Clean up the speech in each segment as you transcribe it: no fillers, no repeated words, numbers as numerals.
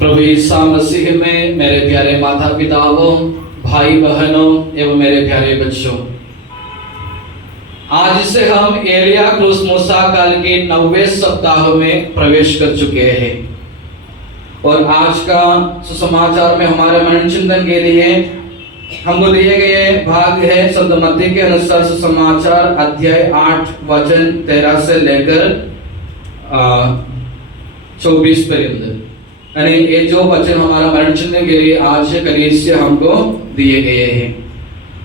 प्रभु ईसा मसीह में मेरे प्यारे माता पिताओं, भाई बहनों एवं मेरे प्यारे बच्चों, आज से हम एलिया क्रूस मूसा काल के 90वें सप्ताह में प्रवेश कर चुके हैं और आज का सुसमाचार में हमारे मन चिंतन के लिए हमको दिए गए भाग है संत मत्ती के अनुसार सुसमाचार अध्याय 8 वचन 13 से लेकर 24 पर्यंत। यानी ये जो वचन हमारा मरण चिन्ह के लिए आज कलीसिया हमको दिए गए हैं।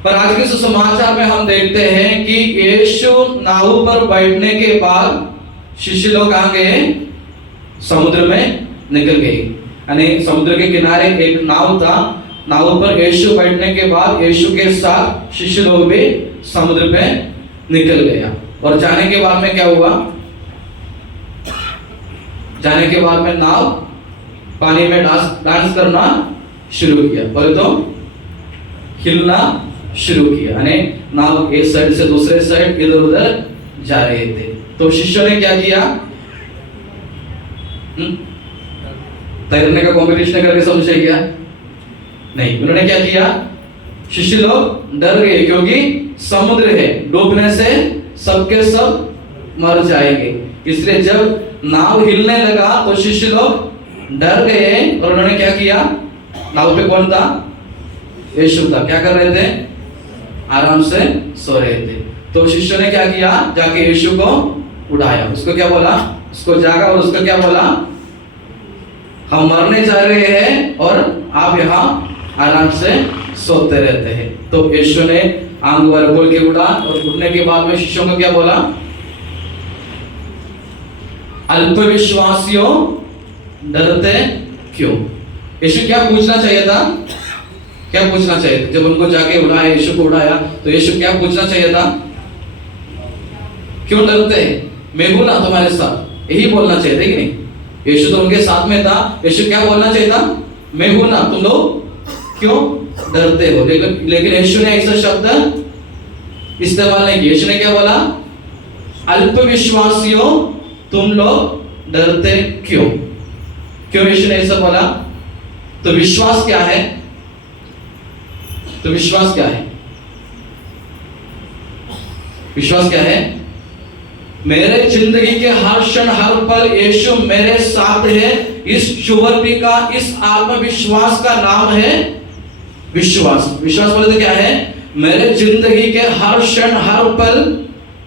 पर आज के सुसमाचार में हम देखते हैं कि यीशु नाव पर बैठने के बाद शिष्य लोग कहाँ गए? समुद्र में निकल गए। यानी समुद्र के किनारे एक नाव था, नाव पर यीशु बैठने के बाद यीशु के साथ शिष्य लोग भी समुद्र पे निकल गया। और जाने के बाद में क्या हुआ? जाने के बाद में नाव पानी में डांस करना शुरू किया, बोले तो हिलना शुरू किया। यानी नाव एक साइड से दूसरे साइड इधर उधर जा रहे थे। तो शिष्यों ने क्या किया? तैरने का कंपटीशन करके समझे क्या? नहीं, उन्होंने क्या किया? शिष्य लोग डर गए क्योंकि समुद्र है, डूबने से सबके सब मर जाएंगे। इसलिए जब नाव हिलने लगा तो शिष्य लोग डर गए और उन्होंने क्या किया? नाव पे कौन था? यीशु था। क्या कर रहे थे? आराम से सो रहे थे। तो शिष्यों ने क्या किया? जाके यीशु को उठाया। उसको क्या बोला? उसको जागा और उसको क्या बोला? हम मरने जा रहे हैं और आप यहाँ आराम से सोते रहते हैं। तो यीशु ने आंग भर बोल के उठा और उठने के बाद में शिष्यों को क्या बोला? अल्प विश्वासियों, डरते क्यों? यीशु क्या पूछना चाहिए था? क्या पूछना चाहिए? जब उनको जाके उठाया, यीशु को उठाया, तो यीशु क्या पूछना चाहिए था? क्यों डरते? मैं हूं ना तुम्हारे साथ, यही बोलना चाहिए था कि नहीं? यीशु तो उनके साथ में था। यीशु क्या बोलना चाहिए था? मैं हूं ना, तुम लोग क्यों डरते हो? लेकिन यीशु ने ऐसा शब्द इस्तेमाल नहीं किया। यीशु ने क्या बोला? अल्प विश्वासियों, तुम लोग डरते क्यों? क्यों यीशु ने ऐसा बोला? तो विश्वास क्या है? तो विश्वास क्या है? विश्वास क्या है? मेरे जिंदगी के हर क्षण हर पल यीशु मेरे साथ है। इस शुभर्ती का, इस आत्मविश्वास का नाम है विश्वास। विश्वास बोले तो क्या है? मेरे जिंदगी के हर क्षण हर पल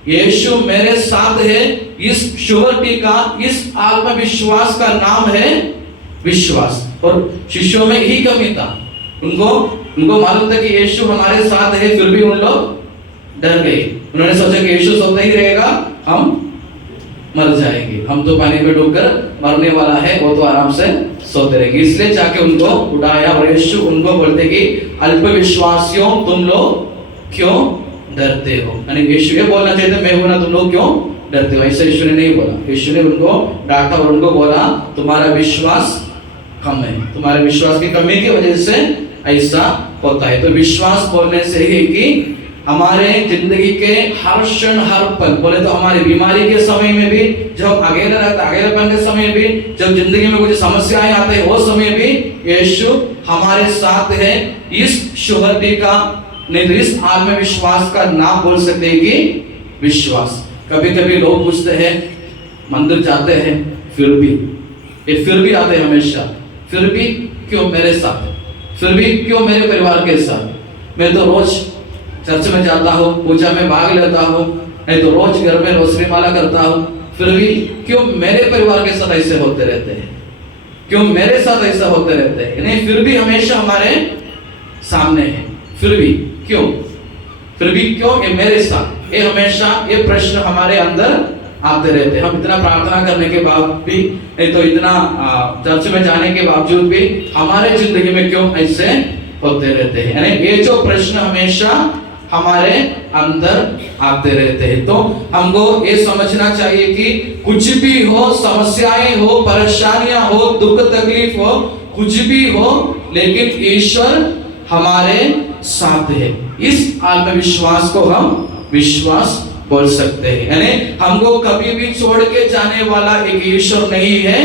यीशु मेरे साथ है। इस शुभर्ती का, इस आत्मविश्वास का नाम है विश्वास। और शिष्यों में ही कमी था। उनको मालूम था कि यीशु हमारे साथ है, फिर भी उन लोग डर गए। उन्होंने सोचा कि यीशु सोता ही रहेगा, हम मर जाएंगे, हम तो पानी में डूबकर मरने वाला है, वो तो आराम से सोते रहेंगे। इसलिए जाके उनको उठाया और यीशु उनको बोलते कि अल्प विश्वासियों, तुम लोग क्यों डरते हो? यानी यीशु ये बोलना चाहते मैं हूं ना, तुम लोग क्यों डरते हो? ऐसे यीशु ने नहीं बोला। यीशु ने उनको डांटा और उनको बोला तुम्हारा विश्वास कम है, तुम्हारे विश्वास की कमी की वजह से ऐसा होता है। तो विश्वास बोलने से ही कि हमारे जिंदगी के हर क्षण हर पल, बोले तो हमारी बीमारी के समय में भी, जब अकेला रहता अकेलेपन के समय भी, जब जिंदगी में कुछ समस्याएं आते हैं वो समय भी यीशु हमारे साथ है। इस शुभर्ती का, नहीं तो इस आत्मविश्वास का नाम बोल सकते हैं कि विश्वास। कभी कभी लोग पूछते हैं, मंदिर जाते हैं फिर भी आते हैं हमेशा, फिर भी क्यों मेरे साथ? फिर भी क्यों मेरे परिवार के साथ? मैं तो रोज चर्च में जाता हूँ, पूजा में भाग लेता हूँ, नहीं तो रोज घर में रोशनी माला करता हूँ, फिर भी क्यों मेरे परिवार के साथ ऐसे होते रहते हैं? क्यों मेरे साथ ऐसा होते रहते हैं? नहीं, फिर भी हमेशा हमारे सामने है, फिर भी क्यों? फिर भी क्यों ये मेरे साथ? ये हमेशा ये प्रश्न हमारे अंदर आते रहते हैं। हम इतना प्रार्थना करने के बाद भी, नहीं तो इतना चर्च में जाने के बावजूद भी हमारे जिंदगी में क्यों ऐसे होते रहते हैं? यानी ये जो प्रश्न हमेशा हमारे अंदर आते रहते हैं। तो हमको ये समझना चाहिए कि कुछ भी हो, समस्याएं हो, परेशानियां हो, दुख तकलीफ हो, कुछ भी हो, लेकिन ईश्वर हमारे साथ है। इस आत्मविश्वास को हम विश्वास बोल सकते हैं। यानी हमको कभी भी छोड़ के जाने वाला एक ईश्वर नहीं है,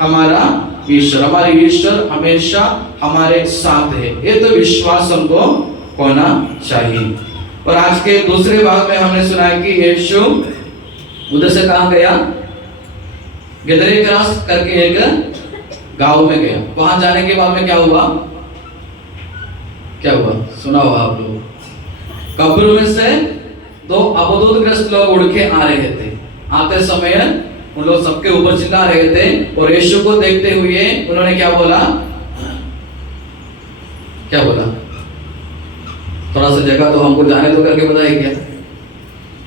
हमारा ईश्वर, हमारे ईश्वर हमेशा हमारे साथ है। ये तो विश्वास हमको होना चाहिए। और आज के दूसरे भाग में हमने सुना है कि यीशु उधर से कहाँ गया, गेदरेगरास करके एक गांव में गया। वहां जाने के बाद में क्या हुआ, क्या हुआ सुना होगा आप लोग। कब्र में से दो अबोधग्रस्त लोग उड़ के आ रहे थे। आते समय उन लोग सबके ऊपर चिल्ला रहे थे और यीशु को देखते हुए उन्होंने क्या बोला, क्या बोला, थोड़ा सा जगह तो हमको जाने दो करके बताइए क्या,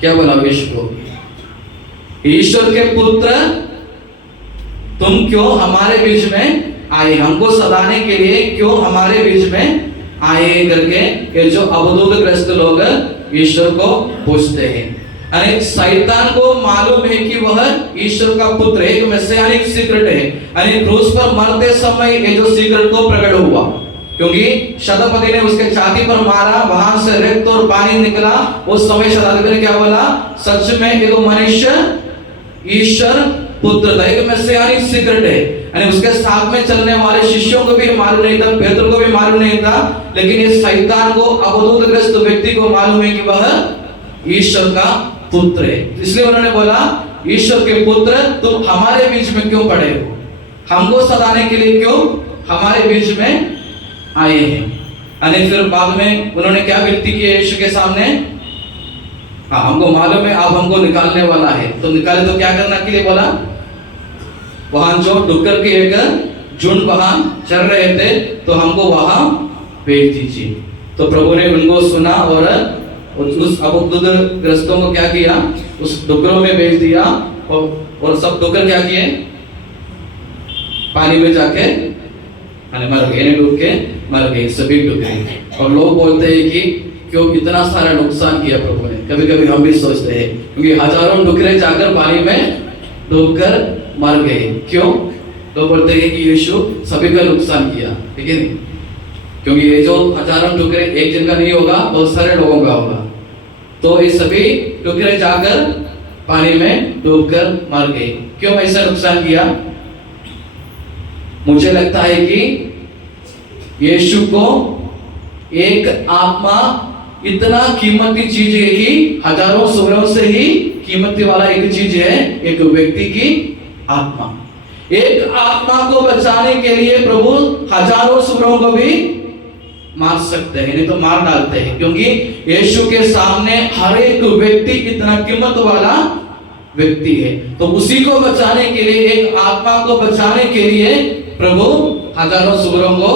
क्या बोला यीशु को, ईश्वर के पुत्र तुम क्यों हमारे बीच में आए, हमको सताने के लिए क्यों हमारे बीच में आए करके ये जो अबोधग्रस्त लोग ईश्वर को पूछते हैं। यानी शैतान को मालूम है कि वह ईश्वर का पुत्र है, एक मैसियानिक सीक्रेट है। यानी क्रूस पर मरते समय ये जो सीक्रेट को प्रकट हुआ, क्योंकि शतापति ने उसके छाती पर मारा, वहां से रक्त और पानी निकला। उस समय शतापति ने क्या बोला, सच में ये तो मनुष्य ईश्वर पुत्र था, एक मैसियानिक सीक्रेट है। यानी उसके साथ में चलने वाले शिष्यों को भी मालूम नहीं था, पेत्र को भी मालूम नहीं था, लेकिन ये शैतान को अबोधग्रस्त व्यक्ति को मालूम है कि वह ईश्वर का पुत्र है। इसलिए उन्होंने बोला, ईश्वर के पुत्र तुम हमारे बीच में क्यों पड़े हो, हमको सताने के लिए क्यों हमारे बीच में आए हैं। यानी फिर बाद में उन्होंने क्या विनती की यीशु के सामने, हाँ हमको मालूम है आप हमको निकालने वाला है, तो निकाले तो क्या करना के लिए बोला, वहां जो डुक्कर के एक झुंड वहां चल रहे थे तो हमको वहां भेज दीजिए। तो प्रभु ने उनको सुना और उस अबोधग्रस्तों को क्या किया, उस डुकरों में भेज दिया और सब डुकर क्या किए, पानी में जाके मर गए, डूब के मर गए सभी डुकरे। और लोग बोलते हैं कि क्यों इतना सारा नुकसान किया प्रभु ने, कभी कभी हम भी सोचते हैं, क्योंकि हजारों डुकरे जाकर पानी में डूबकर मर गए। क्यों, तो बोलते हैं कि यीशु सभी का नुकसान किया, ठीक है, क्योंकि ये जो हजारों टुकड़े एक जन का नहीं होगा, बहुत सारे लोगों का होगा। तो ये सभी टुकड़े जाकर पानी में डूबकर मर गए। क्यों ऐसा नुकसान किया, मुझे लगता है कि यीशु को एक आत्मा इतना कीमती चीज है कि हजारों सूरों से ही कीमती वाला एक चीज है, एक व्यक्ति की आत्मा। एक आत्मा को बचाने के लिए प्रभु हजारों सूरों को भी मार सकते हैं, नहीं तो मार डालते हैं, क्योंकि यीशु के सामने हर एक व्यक्ति इतना कीमत वाला व्यक्ति है। तो उसी को बचाने के लिए, एक आत्मा को बचाने के लिए प्रभु हजारों सूरों को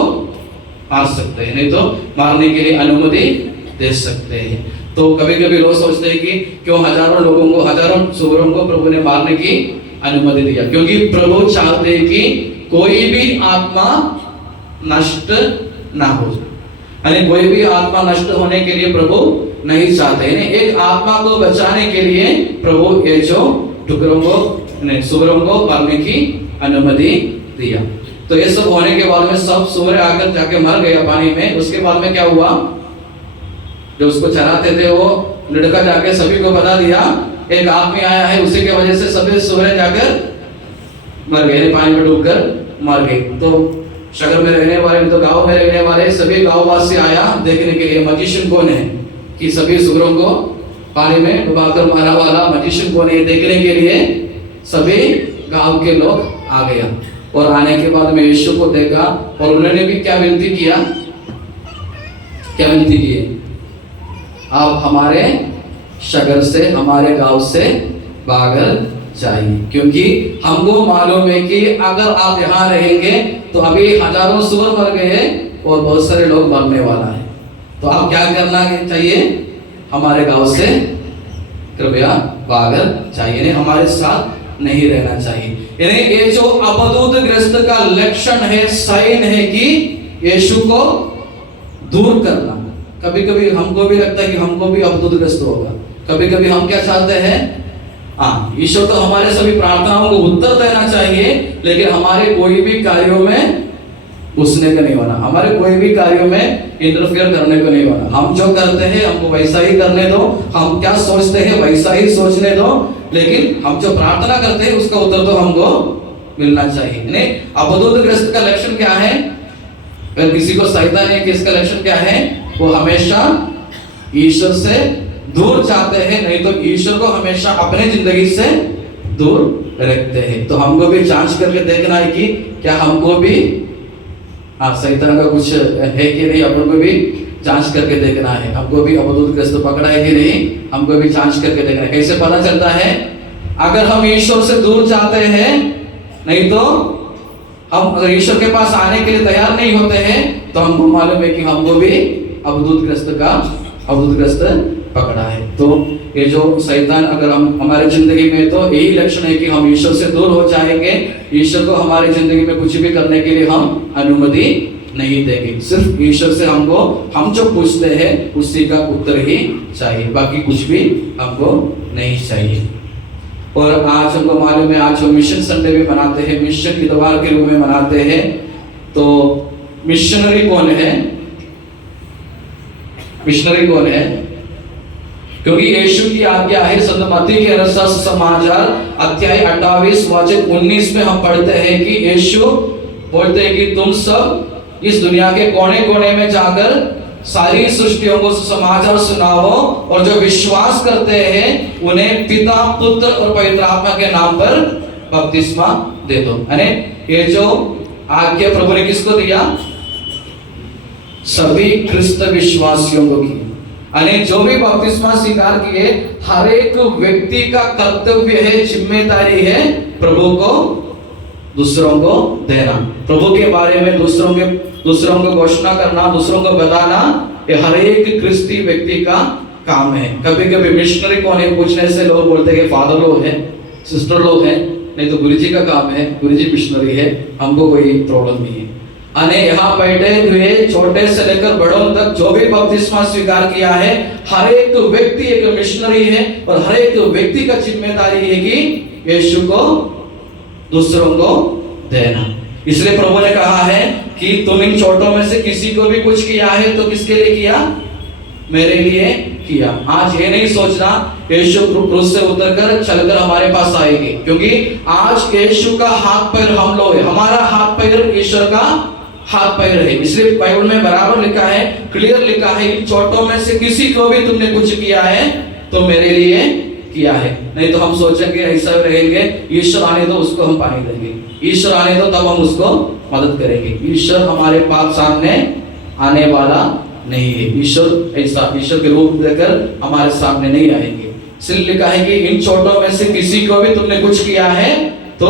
मार सकते हैं, नहीं तो मारने के लिए अनुमति दे सकते हैं। तो कभी कभी लोग सोचते हैं कि क्यों हजारों लोगों को, हजारों सूरों को प्रभु ने मारने की अनुमति दिया, क्योंकि प्रभु चाहते हैं कि कोई भी आत्मा नष्ट ना हो। यानी कोई भी आत्मा नष्ट होने के लिए प्रभु नहीं चाहते हैं। एक आत्मा को बचाने के लिए प्रभु ये जो टुकड़ों को, सूरों को मारने की अनुमति दिया। तो ये सब होने के बाद में सब सूर आकर जाके मर गया पानी में। उसके बाद में क्या हुआ, जो उसको चराते थे वो लड़का जाके सभी को बता दिया एक आदमी आया है, उसी के वजह से सभी सूरे जाकर मर गए, पानी में डूबकर मर गए। तो शहर में रहने वाले, तो गांव में रहने वाले सभी गांववासी आया देखने के लिए मजिशियन कौन है, कि सभी सूरों को पानी में डुबाकर मारा वाला मजिशियन कौन है, देखने के लिए सभी गांव के लोग आ गया। और आने के बाद में यीशु को देखा और उन्होंने भी क्या विनती किया, क्या विनती की, आप हमारे शहर से, हमारे गांव से भागकर जाइए, क्योंकि हमको मालूम है कि अगर आप यहाँ रहेंगे तो अभी हजारों सूर मर गए और बहुत सारे लोग मरने वाला है। तो आप क्या करना चाहिए, हमारे गांव से कृपया भागकर जाइए, हमारे साथ नहीं रहना चाहिए। यानी ये जो अबोधग्रस्त का लक्षण है, साइन है कि यीशु को दूर करना। कभी कभी हमको भी लगता है कि हमको भी अबोधग्रस्त होगा। कभी कभी हम क्या चाहते हैं, हाँ ईश्वर तो हमारे सभी प्रार्थनाओं को उत्तर देना चाहिए, लेकिन हमारे कोई भी कार्यों में घुसने का नहीं होना, हमारे कोई भी कार्यों में इंटरफेयर करने को नहीं होना। हम जो करते हैं हमको वैसा ही करने दो, हम क्या सोचते हैं वैसा ही सोचने दो, लेकिन हम जो प्रार्थना करते हैं उसका उत्तर तो हमको मिलना चाहिए। नहीं, अवधूत ग्रस्त का लक्षण क्या है? अगर किसी को शैतान है कि इसका लक्षण क्या है? वो हमेशा ईश्वर से दूर चाहते हैं, नहीं तो ईश्वर को हमेशा अपने जिंदगी से दूर रखते हैं। तो हमको भी जांच करके देखना है कि क्या हमको भी शैतान का कुछ है कि नहीं, अपन को भी जांच करके देखना है। हमको भी अवधूत ग्रस्त पकड़ा है कि नहीं, हमको भी जांच करके देखना है। कैसे पता चलता है? अगर हम ईश्वर से दूर चाहते हैं, नहीं तो हम अगर ईश्वर के पास आने के लिए तैयार नहीं होते हैं, तो हमको मालूम है कि हमको भी अवधूत ग्रस्त पकड़ा है। तो ये जो शैतान अगर हम हमारे जिंदगी में, तो यही लक्षण है कि हम ईश्वर से दूर हो जाएंगे। ईश्वर को हमारी जिंदगी में कुछ भी करने के लिए हम अनुमति नहीं देंगे। सिर्फ ईश्वर से हम जो पूछते हैं उसी का उत्तर ही चाहिए, बाकी कुछ भी हमको नहीं चाहिए। और आज हमको मालूम है, आज हम मिशन संडे भी मनाते हैं, मिशन इतवार के रूप में मनाते हैं। तो मिशनरी कौन है? मिशनरी कौन है? क्योंकि यीशु की आज्ञा है, संत मत्ती के अनुसार समाचार अध्याय 28 वचन 19 में हम पढ़ते हैं कि यीशु बोलते हैं कि तुम सब इस दुनिया के कोने कोने में जाकर सारी सृष्टियों को समाचार सुनाओ, और जो विश्वास करते हैं उन्हें पिता, पुत्र और पवित्र आत्मा के नाम पर बपतिस्मा दे दो। यानी ये जो आज्ञा प्रभु ने किसको दिया? सभी ख्रिस्त विश्वासियों को की। यानी जो भी बपतिस्मा स्वीकार किए, हर एक व्यक्ति का कर्तव्य है, जिम्मेदारी है प्रभु को दूसरों को देना, प्रभु के बारे में दूसरों को घोषणा करना, दूसरों को बताना, ये हर एक क्रिस्ती व्यक्ति का काम है। कभी कभी मिशनरी कौन है पूछने से लोग बोलते हैं फादर लोग हैं, सिस्टर लोग हैं, नहीं तो गुरुजी का काम है, गुरुजी मिशनरी है, हमको कोई प्रॉब्लम नहीं है। अने यहाँ बैठे हुए छोटे से लेकर बड़ों तक जो भी बपतिस्मा स्वीकार किया है, हर एक व्यक्ति एक मिशनरी है, और हर एक व्यक्ति का जिम्मेदारी है कि यीशु को दूसरों को देना। इसलिए प्रभु ने कहा है कि तुम इन छोटों में से किसी को भी कुछ किया है तो किसके लिए किया? मेरे लिए किया। आज ये नहीं सोचना यीशु क्रूस से उतरकर चलकर हमारे पास आएंगे, क्योंकि आज यीशु का हाथ पैर हम लोग है, हमारा हाथ पैर ईश्वर का हाथ पैर है। इसलिए बाइबल में बराबर लिखा है, क्लियर लिखा है, इन छोटों में से किसी को भी तुमने कुछ किया है तो मेरे लिए किया है। नहीं तो हम सोचेंगे ऐसा रहेंगे, ईश्वर आने दो उसको हम पानी देंगे, ईश्वर आने दो तब हम उसको मदद करेंगे। ईश्वर हमारे पास सामने आने वाला नहीं है। ईश्वर ऐसा ईश्वर के रूप देकर हमारे सामने नहीं आएंगे। इसलिए लिखा है कि इन छोटों में से किसी को भी तुमने कुछ किया है तो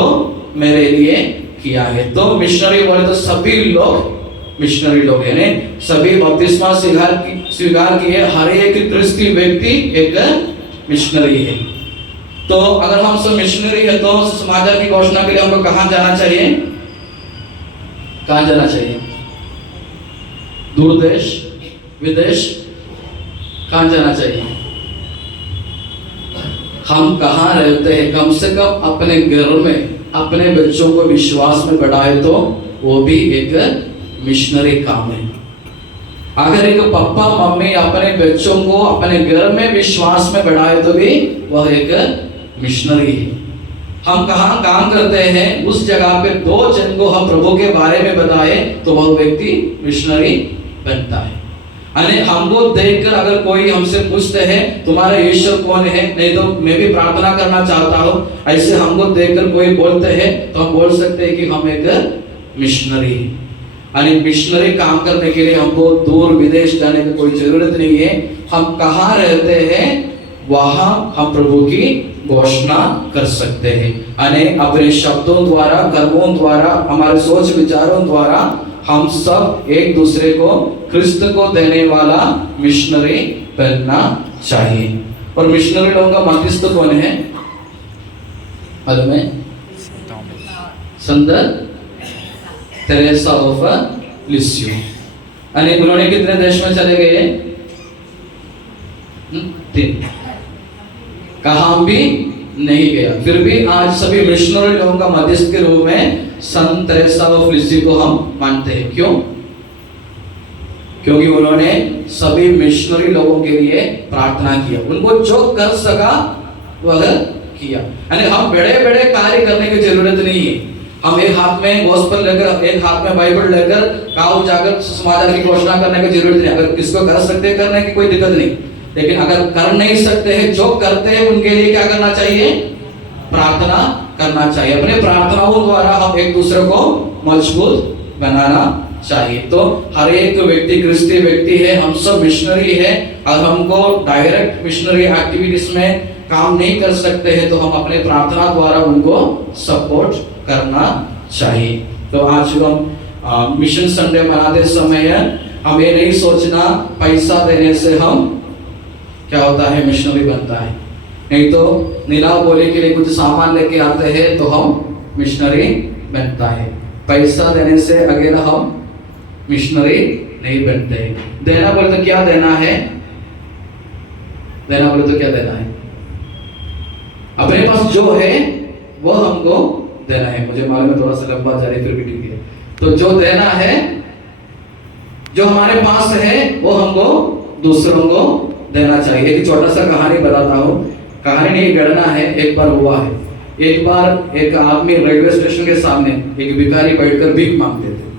मेरे लिए किया है। तो मिशनरी बोले तो सभी लोग मिशनरी लोग हैं, सभी बपतिस्मा स्वीकार किए, हर एक क्रिस्ती व्यक्ति एक मिशनरी है। तो अगर हम सब मिशनरी है तो समाचार की घोषणा के लिए हमको कहां जाना चाहिए? कहां जाना चाहिए? दूर देश विदेश कहां जाना चाहिए? हम कहां रहते हैं, कम से कम अपने घर में अपने बच्चों को विश्वास में बढ़ाए तो वो भी एक मिशनरी काम है। अगर एक पापा मम्मी अपने बच्चों को अपने घर में विश्वास में बढ़ाए तो भी वह एक मिशनरी है। हम कहाँ काम करते हैं, उस जगह पे दो जन को हम प्रभु के बारे में बताए तो वह व्यक्ति मिशनरी बनता है। यानी हमको देखकर अगर कोई हमसे पूछते हैं तुम्हारा ईश्वर कौन है, नहीं तो मैं भी प्रार्थना करना चाहता हूँ, ऐसे हमको देखकर कोई बोलते हैं तो हम बोल सकते हैं कि हम एक मिशनरी है। यानी मिशनरी काम करने के लिए हमको दूर विदेश जाने की कोई जरूरत नहीं है। हम कहाँ रहते हैं वहां हम प्रभु की घोषणा कर सकते हैं। यानी अपने शब्दों द्वारा, कर्मों द्वारा, हमारे सोच विचारों द्वारा हम सब एक दूसरे को क्रिस्त को देने वाला मिशनरी बनना चाहिए। और मिशनरी लोगों का मध्यस्थ कौन है? मालूम है? संत तेरेसा ऑफ लिसियो। यानी उन्होंने कितने देश में चले गए? 3। कहां भी नहीं गया, फिर भी आज सभी मिशनरी लोगों का मध्यस्थ के रूप में संत तेरेसा ऑफ लिसियो को हम मानते हैं। क्यों? क्योंकि उन्होंने सभी मिशनरी लोगों के लिए प्रार्थना किया, उनको जो कर सका वह किया। यानी हम बड़े बड़े कार्य करने की जरूरत नहीं है, हम एक हाथ में गॉस्पेल लेकर, एक हाथ में बाइबल लेकर गाँव जाकर समाचार की घोषणा करने की जरूरत नहीं। अगर इसको कर सकते हैं करने की कोई दिक्कत नहीं, लेकिन अगर कर नहीं सकते हैं, जो करते हैं उनके लिए क्या करना चाहिए? प्रार्थना करना चाहिए। अपने प्रार्थनाओं द्वारा हम एक दूसरे को मजबूत बनाना चाहिए। तो हर एक व्यक्ति क्रिस्ती व्यक्ति है, हम सब मिशनरी है। और हमको डायरेक्ट मिशनरी एक्टिविटीज में काम नहीं कर सकते हैं तो हम अपने प्रार्थना द्वारा उनको सपोर्ट करना चाहिए। तो आज हम मिशन संडे मनाते समय हमें नहीं सोचना पैसा देने से हम क्या होता है, मिशनरी बनता है। नहीं तो नीलाव बोले के लिए कुछ सामान लेके आते हैं तो हम मिशनरी बनता है। पैसा देने से अकेला हम मिशनरी नहीं बनते। देना बोले तो क्या देना है? देना बोले तो क्या देना है? अपने पास जो है वो हमको देना है। मुझे मालूम है थोड़ा सा लंबा जा रही, फिर भी ठीक है। तो जो देना है, जो हमारे पास है वो हमको दूसरों को देना चाहिए। एक छोटा सा कहानी बताता हूँ। कहानी नहीं, गणना है। एक बार हुआ है, एक बार एक आदमी रेलवे स्टेशन के सामने एक भिखारी बैठकर भीख मांगते थे।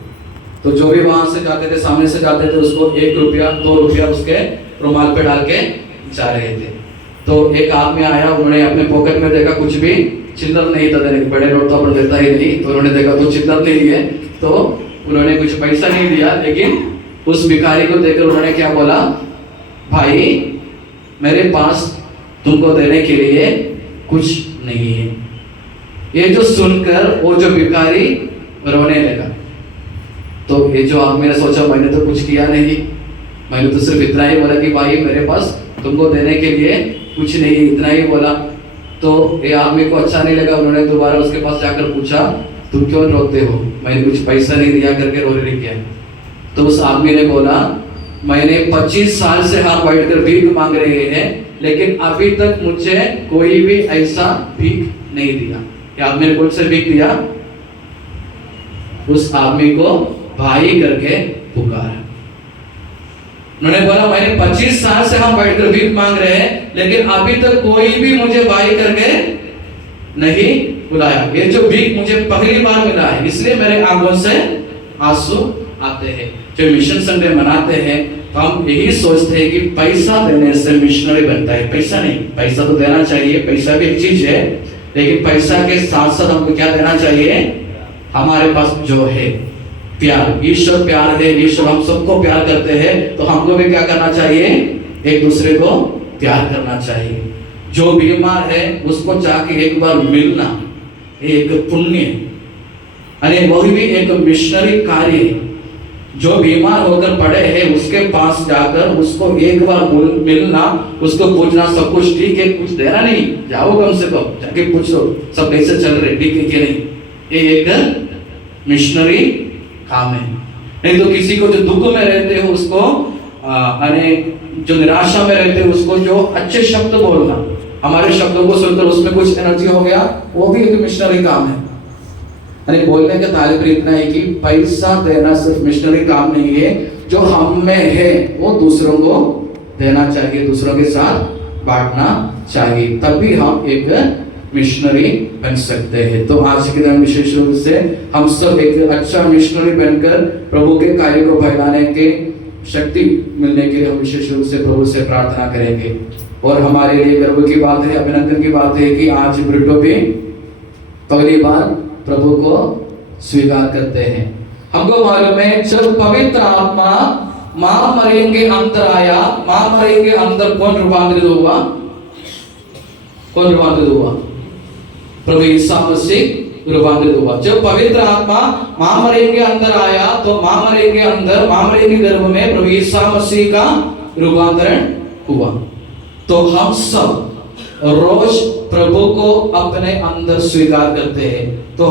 तो जो भी वहां से जाते थे, सामने से जाते थे, उसको 1 रुपया 2 रुपया उसके रुमाल पे डाल के जा रहे थे। तो एक आदमी आया, उन्होंने अपने पॉकेट में देखा कुछ भी चिल्लर नहीं था देने, बड़े नोट तो अपन देता ही नहीं। तो उन्होंने देखा तो चिल्लर नहीं है, तो उन्होंने कुछ पैसा नहीं दिया। लेकिन उस भिखारी को देखकर उन्होंने क्या बोला, भाई मेरे पास तुमको देने के लिए कुछ नहीं है। ये जो सुनकर वो जो भिखारी रोने लगा। तो ये जो आदमी ने सोचा, मैंने तो कुछ किया नहीं, मैंने तो सिर्फ इतना ही बोला कि भाई मेरे पास तुमको देने के लिए कुछ नहीं, इतना ही बोला। तो ये आदमी को अच्छा नहीं लगा। उन्होंने दोबारा उसके पास जाकर पूछा, तुम क्यों रोते हो? मैंने कुछ पैसा नहीं दिया करके रो रही क्या? तो उस आदमी ने बोला, मैंने 25 साल से हाथ बैठकर भीख मांग रहे हैं, लेकिन अभी तक मुझे कोई भी ऐसा भीख नहीं दिया। ये आदमी ने कौन से भीख दिया? उस आदमी को भाई करके पुकारा। उन्होंने बोला, मैंने 25 साल से हम बैठकर भीख मांग रहे हैं, लेकिन अभी तक कोई भी मुझे भाई करके नहीं बुलाया। ये जो भीख मुझे पहली बार मिला है, इसलिए मेरे आंखों से आंसू आते हैं। जो मिशन संडे मनाते हैं तो हम यही सोचते हैं कि पैसा देने से मिशनरी बनता है। पैसा नहीं, पैसा तो देना चाहिए, पैसा भी एक चीज है, लेकिन पैसा के साथ साथ हमको क्या देना चाहिए? हमारे पास जो है प्यार। ईश्वर प्यार है, ईश्वर हम सबको प्यार करते हैं, तो हमको भी क्या करना चाहिए? एक दूसरे को प्यार करना चाहिए। जो बीमार है उसको जाके एक बार मिलना एक पुण्य, अरे वही भी एक मिशनरी कार्य है। जो बीमार होकर पड़े हैं उसके पास जाकर उसको एक बार मिलना, उसको पूछना सब कुछ ठीक है, कुछ देना नहीं, जाओ कम से कम जाके पूछ लो सब कैसे चल रहे, ठीक है कि नहीं। ये एक मिशनरी काम है। नहीं तो किसी को जो दुख में रहते हो उसको जो निराशा में रहते हो उसको जो अच्छे शब्द बोलना, हमारे शब्दों को सुनकर उसमें कुछ एनर्जी हो गया, वो भी एक मिशनरी काम है। अरे बोलने का तात्पर्य इतना है कि पैसा देना सिर्फ मिशनरी काम नहीं है, जो हम में है वो दूसरों को देना चाहिए, दूसरों के साथ बांटना चाहिए, तभी हम एक मिशनरी बन सकते हैं। तो आज के दिन विशेष रूप से हम सब एक अच्छा मिशनरी बनकर प्रभु के कार्य को फैलाने के शक्ति मिलने के लिए हम विशेष रूप से प्रभु से प्रार्थना करेंगे। और हमारे लिए गर्व की बात है, अभिनंदन की बात है कि आज ब्रिटो भी पहली बार प्रभु को स्वीकार करते हैं। हमको मालूम है जब पवित्र आत्मा मां मरियम के अंदर आया, मां मरियम के अंदर कौन रूपांतरित हुआ? कौन रूपांतरित हुआ? प्रभु ईसा मसीह रूपांतरित हुआ। जब पवित्र आत्मा मां मरियम के अंदर आया तो मां मरियम के अंदर, मां मरियम के गर्भ में प्रभु ईसा मसीह का रूपांतरण हुआ। तो हम सब रोज प्रभु को अपने अंदर स्वीकार करते हैं। तो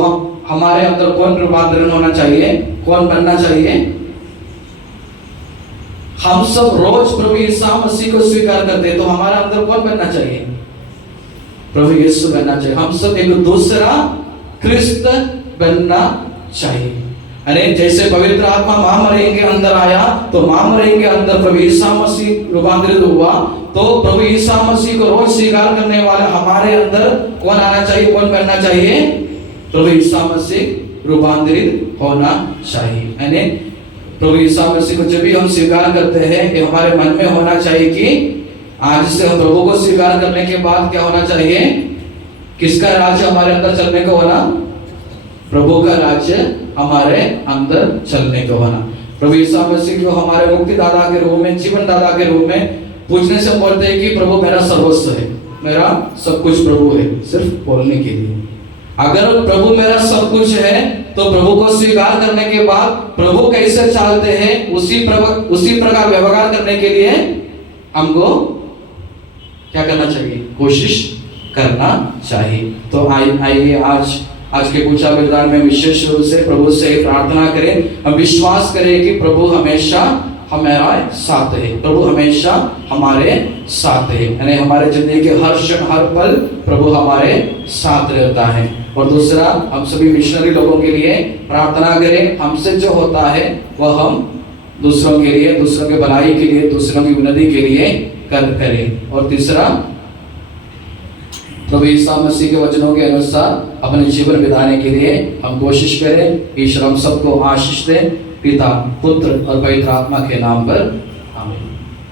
हमारे अंदर कौन रूपांतरण होना चाहिए, कौन बनना चाहिए? हम सब रोज प्रभु यीशु मसीह को स्वीकार करते हैं, तो हमारे अंदर कौन बनना चाहिए? प्रभु यीशु बनना चाहिए। हम सब एक दूसरा क्रिस्त बनना चाहिए। अरे जैसे पवित्र आत्मा मां मरियम के अंदर आया तो मां मरियम के अंदर प्रभु यीशु मसीह रूपांतरित हुआ, तो प्रभु यीशु मसीह को रोज स्वीकार करने वाले हमारे अंदर कौन आना चाहिए, कौन बनना चाहिए? प्रभु ईसा मसीह रूपांतरित होना चाहिए। यानी प्रभु ईसा मसीह को जब भी हम स्वीकार करते हैं, ये हमारे मन में होना चाहिए कि आज से हम प्रभु को स्वीकार करने के बाद क्या होना चाहिए, किसका राज्य हमारे अंदर चलने को होना, प्रभु का राज्य हमारे अंदर चलने को होना। प्रभु ईसा मसीह को हमारे मुक्तिदाता के रूप में, जीवन दाता के रूप में पूछने से बोलते हैं कि प्रभु मेरा सर्वस्व है, मेरा सब कुछ प्रभु है, सिर्फ बोलने के लिए। अगर प्रभु मेरा सब कुछ है तो प्रभु को स्वीकार करने के बाद प्रभु कैसे चलते हैं उसी प्रकार व्यवहार करने के लिए हमको क्या करना चाहिए, कोशिश करना चाहिए। तो आइए आज के पूजा विधान में विशेष रूप से प्रभु से प्रार्थना करें, हम विश्वास करें कि प्रभु हमेशा हमारे साथ है, प्रभु हमेशा हमारे साथ है। यानी हमारे जिंदगी के हर क्षण हर पल प्रभु हमारे साथ रहता है। और दूसरा, हम सभी मिशनरी लोगों के लिए प्रार्थना करें, हमसे जो होता है वह हम दूसरों के लिए, दूसरों के भलाई के लिए, दूसरों की उन्नति के लिए करें। और तीसरा, प्रभु ईसा मसीह के वचनों के अनुसार अपने जीवन बिताने के लिए हम कोशिश करें। ईश्वर हम सबको आशीष दे, पिता, पुत्र और पवित्र आत्मा के नाम पर आमीन।